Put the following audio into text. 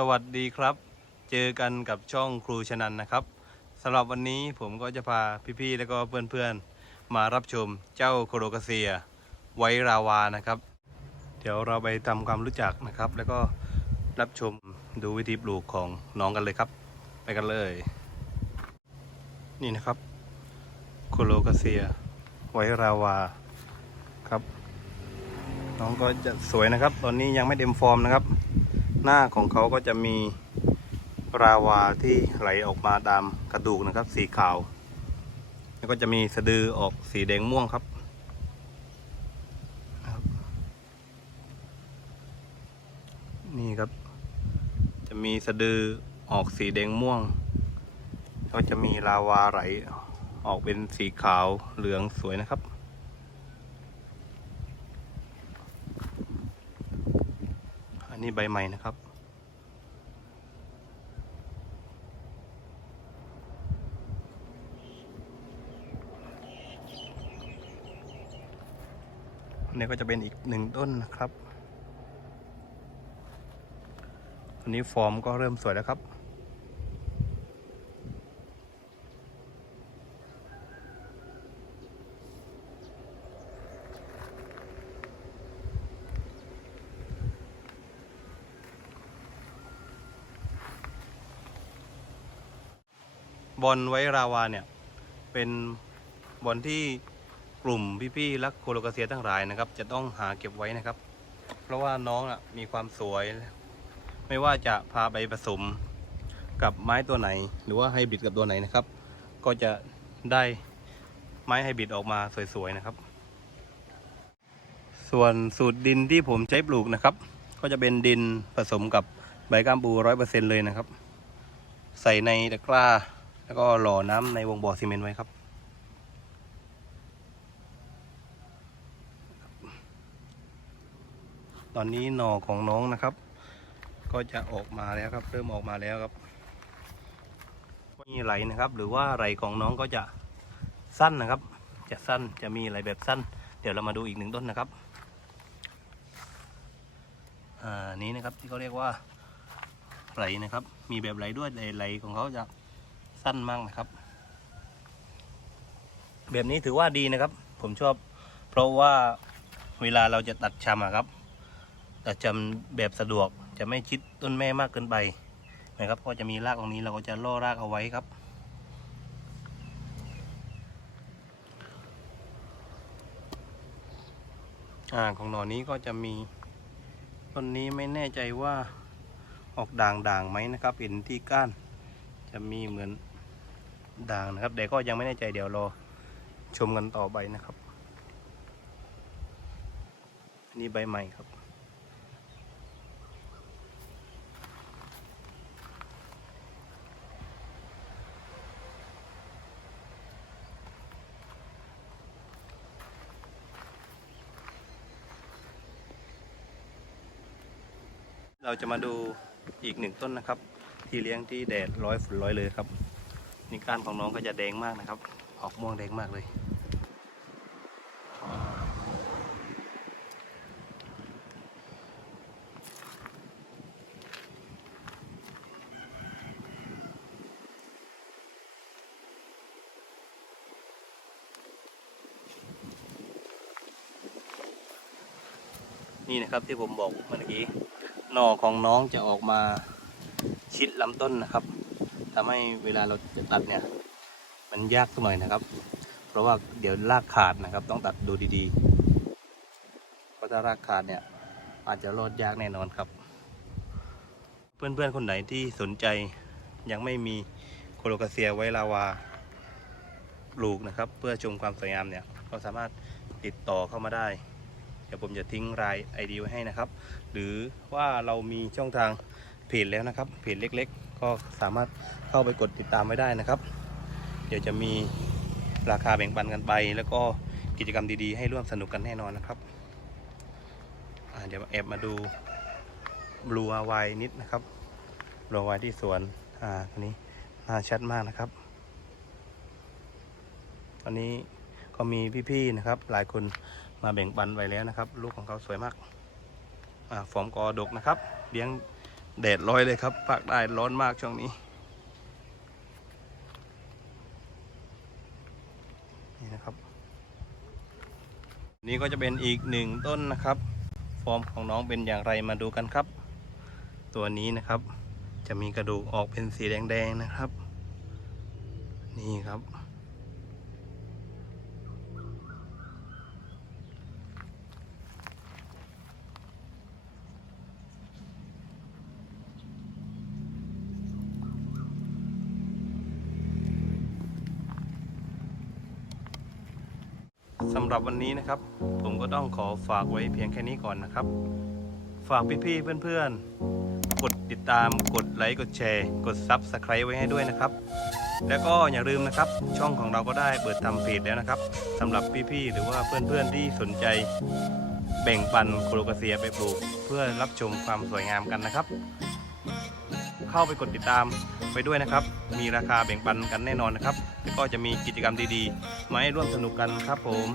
สวัสดีครับ เจอกันกับช่องครูชนันนะครับสำหรับวันนี้ผมก็จะพาพี่ๆ แล้วก็เพื่อนๆ มารับชมเจ้าโคโรกาเซีย ไวราวานะครับ เดี๋ยวเราไปทำความรู้จักนะครับ แล้วก็รับชมดูวิธีปลูกของน้องกันเลยครับ ไปกันเลย นี่นะครับโคโรกาเซีย ไวราวาครับ น้องก็จะสวยนะครับ ตอนนี้ยังไม่เต็มฟอร์มนะครับ หน้าของเขาก็จะมีราวาที่ไหลออกมาตามกระดูกนะครับ สีขาว แล้วก็จะมีสะดือออกสีแดงม่วงครับ นี่ครับ จะมีสะดือออกสีแดงม่วง ก็จะมีลาวาไหลออกเป็นสีขาวเหลืองสวยนะครับ อันนี้ใบใหม่นะครับอันนี้ก็จะเป็นอีกหนึ่งต้นนะครับอันนี้ฟอร์มก็เริ่มสวยแล้วครับ บอลไวราวาเนี่ยเป็นบอลที่กลุ่มพี่ๆรักโคโลกาเซียทั้งหลายนะครับ จะต้องหาเก็บไว้นะครับ เพราะว่าน้องอะมีความสวย ไม่ว่าจะพาไปผสมกับไม้ตัวไหน หรือว่าให้บิดกับตัวไหนนะครับ ก็จะได้ไม้ให้บิดออกมาสวยๆนะครับ ส่วนสูตรดินที่ผมใช้ปลูกนะครับ ก็จะเป็นดินผสมกับใบก้ามปูร้อยเปอร์เซ็นเลยนะครับ ใส่ในตะกร้า แล้วก็หล่อน้ำในวงบ่อซีเมนต์ไว้ครับ ตอนนี้หน่อของน้องนะครับ ก็จะออกมาแล้วครับ เริ่มออกมาแล้วครับมีไหลนะครับ หรือว่าไหลของน้องก็จะสั้นนะครับ จะสั้นจะมีไหลแบบสั้น เดี๋ยวเรามาดูอีกหนึ่งต้นนะครับอ่านี้นะครับที่เขาเรียกว่าไหลนะครับ มีแบบไหลด้วยแต่ไหลของเขาจะ สั้นมากนะครับ แบบนี้ถือว่าดีนะครับ ผมชอบ เพราะว่าเวลาเราจะตัดชำครับตัดชำแบบสะดวกจะไม่ชิดต้นแม่มากเกินไปนะครับ ก็จะมีรากตรงนี้เราก็จะล่อรากเอาไว้ครับอ่าของหน่อนี้ก็จะมีต้นนี้ไม่แน่ใจว่าออกด่างด่างๆไหมนะครับเห็นที่ก้าน จะมีเหมือน ด่างนะครับแต่ก็ยังไม่แน่ใจเดี๋ยวรอชมกันต่อไปนะครับนนี้ใบใหม่ครับ เราจะมาดูอีกหนึ่งต้นนะครับ ที่เลี้ยงที่แดดร้อยฝุ่นร้อยเลยครับ นี่ก้านของน้องก็จะแดงมากนะครับ ออกม่วงแดงมากเลย นี่นะครับที่ผมบอกเมื่อกี้หน่อของน้องจะออกมาชิดลำต้นนะครับ ทำให้เวลาเราจะตัดเนี่ย มันยากสักหน่อยนะครับ เพราะว่าเดี๋ยวรากขาดนะครับ ต้องตัดดูดีๆ เพราะถ้ารากขาดเนี่ย อาจจะรอดยากแน่นอนครับ เพื่อนๆคนไหนที่สนใจยังไม่มีโคโลกาเซียไว้ลาวาปลูกนะครับ เพื่อชมความสวยงามเนี่ยก็สามารถติดต่อเข้ามาได้เดี๋ยวผมจะทิ้งรายไอดีไว้ให้นะครับ หรือว่าเรามีช่องทางเพจแล้วนะครับเพจเล็ก ๆ ก็สามารถเข้าไปกดติดตามไว้ได้นะครับ เดี๋ยวจะมีราคาแบ่งปันกันไป แล้วก็กิจกรรมดีๆ ให้ร่วมสนุกกันแน่นอนนะครับเดี๋ยวแอบมาดูบลูอาวายนิดนะครับบลูอาวายที่สวนอ่าตัวนี้น่าชัดมากนะครับ ตอนนี้ก็มีพี่ๆนะครับ หลายคนมาแบ่งปันไว้แล้วนะครับ ลูกของเขาสวยมากอ่าฟอร์มกอดกนะครับเลี้ยง แดดร้อยเลยครับภาคใต้ร้อนมากช่วงนี้นี่นะครับ นี่ก็จะเป็นอีกหนึ่งต้นนะครับ ฟอร์มของน้องเป็นอย่างไรมาดูกันครับ ตัวนี้นะครับ จะมีกระดูกออกเป็นสีแดงๆนะครับ นี่ครับ สำหรับวันนี้นะครับ ผมก็ต้องขอฝากไว้เพียงแค่นี้ก่อนนะครับ ฝากพี่ๆเพื่อนๆ กดติดตามกดไลค์กดแชร์ กด Subscribe ไว้ให้ด้วยนะครับ แล้วก็อย่าลืมนะครับ ช่องของเราก็ได้เปิดทำเพจแล้วนะครับสำหรับพี่ๆหรือว่าเพื่อนๆที่สนใจแบ่งปันโคโลกาเซียไปปลูก เพื่อรับชมความสวยงามกันนะครับ เข้าไปกดติดตาม ไปด้วยนะครับ มีราคาแบ่งปันกันแน่นอนนะครับ แล้วก็จะมีกิจกรรมดีๆ มาให้ร่วมสนุกกันครับผม